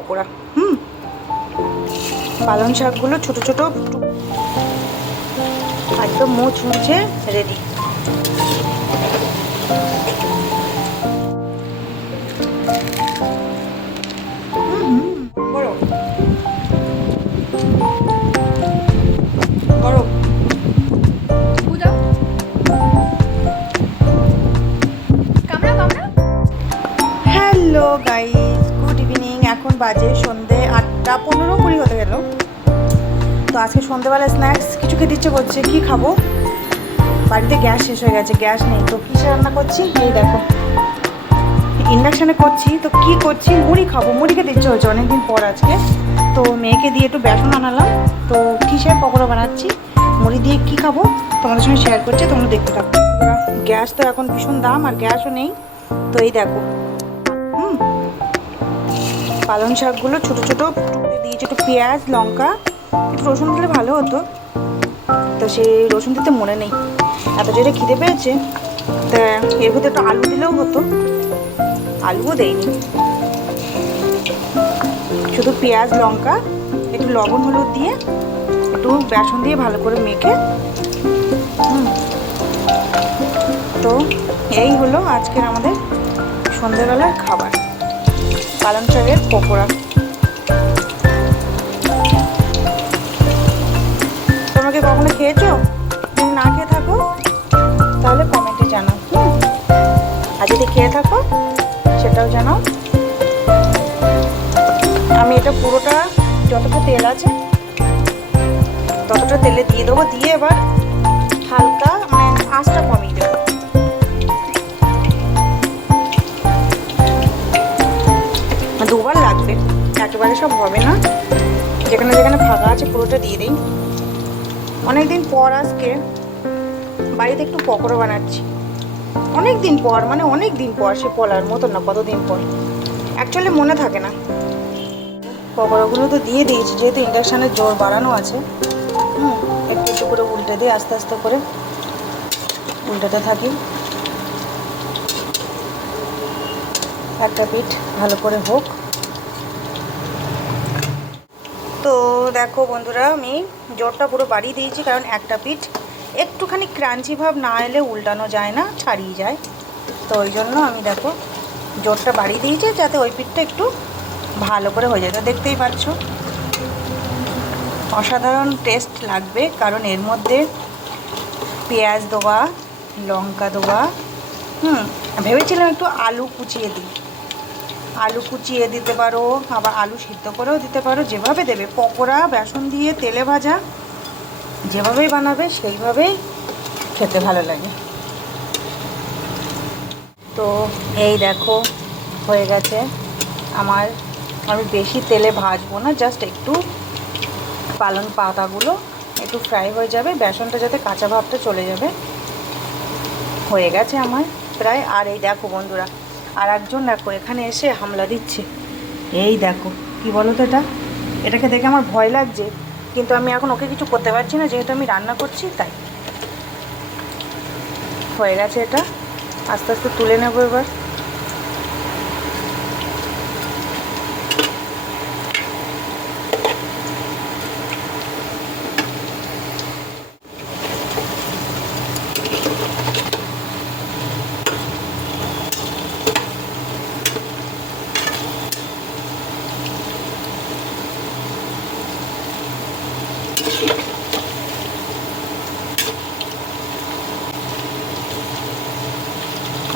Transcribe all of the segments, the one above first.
পকোড়া। পালং শাকগুলো ছোট ছোট একদম মুচমুচে রেডি। গরম গরম। Hello guys, good evening. এখন বাজে সন্ধে 8:15-20 হতে গেল। তো আজকে সন্ধ্যেবেলা স্ন্যাক্স কিছু খেতে ইচ্ছে করছে। কি খাবো? বাড়িতে গ্যাস শেষ হয়ে গেছে, গ্যাস নেই। তো কিসে রান্না করছি এই দেখো, ইন্ডাকশানে করছি। তো কি করছি, মুড়ি খাবো। মুড়ি খেতে ইচ্ছে হচ্ছে অনেকদিন পর আজকে। তো মেয়েকে দিয়ে একটু বেসন আনালাম। তো কিসের পকোড়া বানাচ্ছি, মুড়ি দিয়ে কি খাবো তোমাদের সঙ্গে শেয়ার করছি, তোমরা দেখতে থাকো। গ্যাস তো এখন ভীষণ দাম, আর গ্যাসও নেই। তো এই দেখো, পালং শাকগুলো ছোটো ছোটো দিয়েছি, একটু পেঁয়াজ লঙ্কা একটু রসুন দিলে ভালো হতো। তো সেই রসুন দিতে মনে নেই, এত জোরে খিদে পেয়েছে। তা এর ভিতরে একটু আলু দিলেও হতো, আলুও দেয়নি। শুধু পেঁয়াজ লঙ্কা একটু লবণ হলুদ দিয়ে একটু বেসন দিয়ে ভালো করে মেখে তো এই হলো আজকের আমাদের সন্ধ্যেবেলার খাবার, পালং শাকের পকোড়া। তোমরা কি কখনো খেয়েছো? যদি না খেয়ে থাকো তাহলে কমেন্টে জানাও। আর যদি খেয়ে থাকো সেটাও জানাও। আমি এটা পুরোটা যতটা তেল আছে ততটা তেলে দিয়ে দেবো, দিয়ে এবার হালকা আঁচটা কমিয়ে দেবো। দুবার লাগবে, একেবারে সব হবে না। যেখানে যেখানে ফাঁকা আছে পুরোটা দিয়ে দিই। অনেকদিন পর আজকে বাড়িতে একটু পকোড়া বানাচ্ছি। অনেক দিন পর, মানে অনেক দিন পর, সে বলার মতো না কতদিন পর, অ্যাকচুয়ালি মনে থাকে না। পকোড়াগুলো তো দিয়ে দিয়েছি, যেহেতু ইন্ডাকশানের জোর বাড়ানো আছে। একটু একটু করে উল্টে দিই, আস্তে আস্তে করে উল্টাতে থাকি। একটা পিঠ ভালো করে হোক। তো দেখো বন্ধুরা, আমি জোরটা পুরো বাড়িয়ে দিয়েছি, কারণ একটা পিঠ একটুখানি ক্রাঞ্চি ভাব না এলে উল্টানো যায় না, ছাড়িয়ে যায়। তো ওই জন্য আমি দেখো জোরটা বাড়িয়ে দিয়েছি, যাতে ওই পিঠটা একটু ভালো করে হয়ে যায়। তো দেখতেই পাচ্ছ অসাধারণ টেস্ট লাগবে, কারণ এর মধ্যে পেঁয়াজ দেওয়া, লঙ্কা দেওয়া। ভেবেছিলাম একটু আলু কুচিয়ে দিই, আলু কুচিয়ে দিতে পারো, আবার আলু সিদ্ধ করেও দিতে পারো, যেভাবে দেবে। পকোড়া বেসন দিয়ে তেলে ভাজা যেভাবেই বানাবে সেইভাবেই খেতে ভালো লাগে। তো এই দেখো হয়ে গেছে আমার। আমি বেশি তেলে ভাজবো না, জাস্ট একটু পালং পাতাগুলো একটু ফ্রাই হয়ে যাবে, বেসনটা যাতে কাঁচা ভাবটা চলে যাবে। হয়ে গেছে আমার প্রায়। আর এই দেখো বন্ধুরা, আর একজন দেখো এখানে এসে হামলা দিচ্ছে। এই দেখো কি বলো তো, এটাকে দেখে আমার ভয় লাগছে, কিন্তু আমি এখন ওকে কিছু করতে পারছি না, যেহেতু আমি রান্না করছি তাই। হয়ে গেছে এটা, আস্তে আস্তে তুলে নেবো এবার।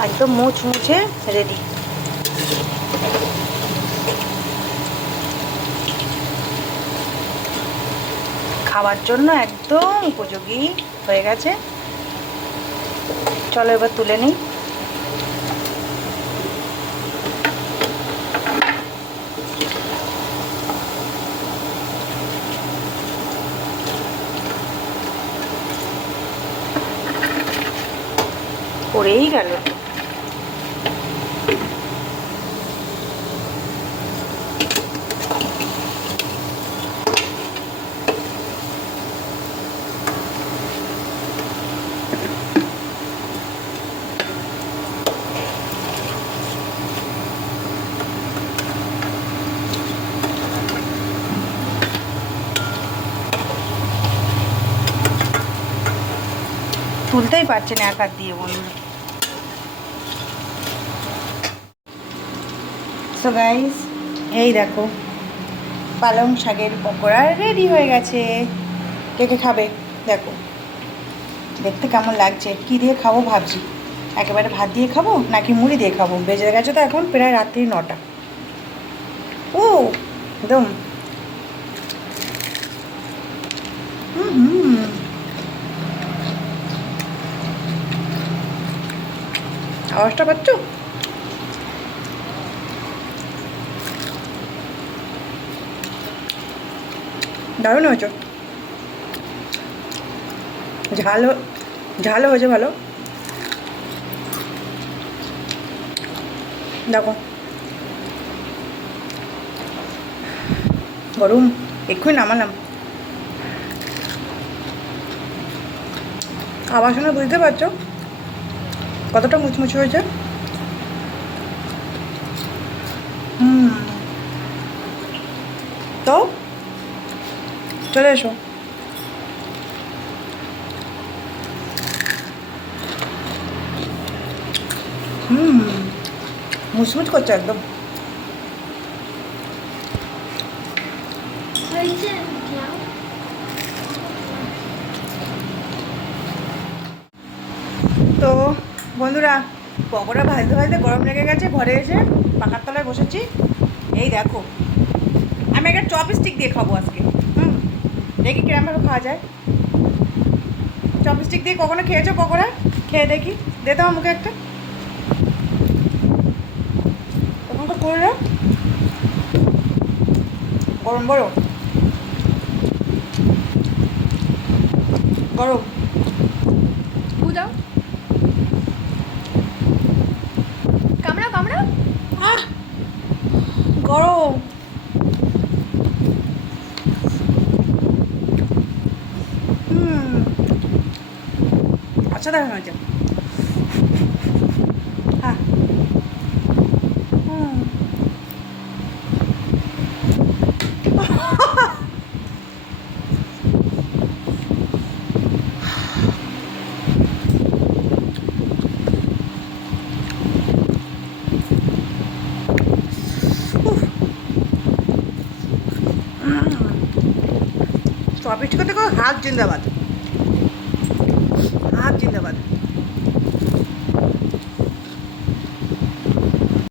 একদম মুচমুচে রেডি। খাওয়ার জন্য একদম উপযোগী হয়ে গেছে। চলো এবার তুলে নিই। পড়েই গেল। তুলতেই পারছে না এক হাত দিয়ে বন্ধুরা। সো গাইস, এই দেখো পালং শাকের পকোড়া রেডি হয়ে গেছে। কে কে খাবে দেখো, দেখতে কেমন লাগছে। কি দিয়ে খাবো ভাবছি, একেবারে ভাত দিয়ে খাবো নাকি মুড়ি দিয়ে খাবো। বেজে গেছে তো এখন প্রায় রাত্রি 9টা। ও একদম হুম, আওয়াজটা পাচ্ছ? দারুণ হয়েছে, ঝালও ঝালও হয়েছে ভালো। দেখো গরম, এক্ষুনি নামালাম। আবার শুনে বুঝতে পারছো কতটা মুচমুচে হয়েছে। হুম, তো চলে এসো। হুম, মুচমুচ করছে একদম। তো বন্ধুরা, পকোড়া ভাজতে ভাজতে গরম লেগে গেছে, ঘরে এসে পাখার তলায় বসেছি। এই দেখো, আমি একটা চপস্টিক দিয়ে খাবো আজকে। দেখি কিরমভাবে খাওয়া যায়। চপস্টিক দিয়ে কখনো খেয়েছো পকোড়া? খেয়ে দেখি, দে তো আমার মুখে একটা। তখন তো করে গরম বড় গরম দাও, কামড়াও কামড়াও। আহ গরম। আচ্ছা দেখানো হয়েছে। হ্যাঁ, হুম। চপিস্টিক দেখো, হাত জিন্দাবাদ, হাত জিন্দাবাদ।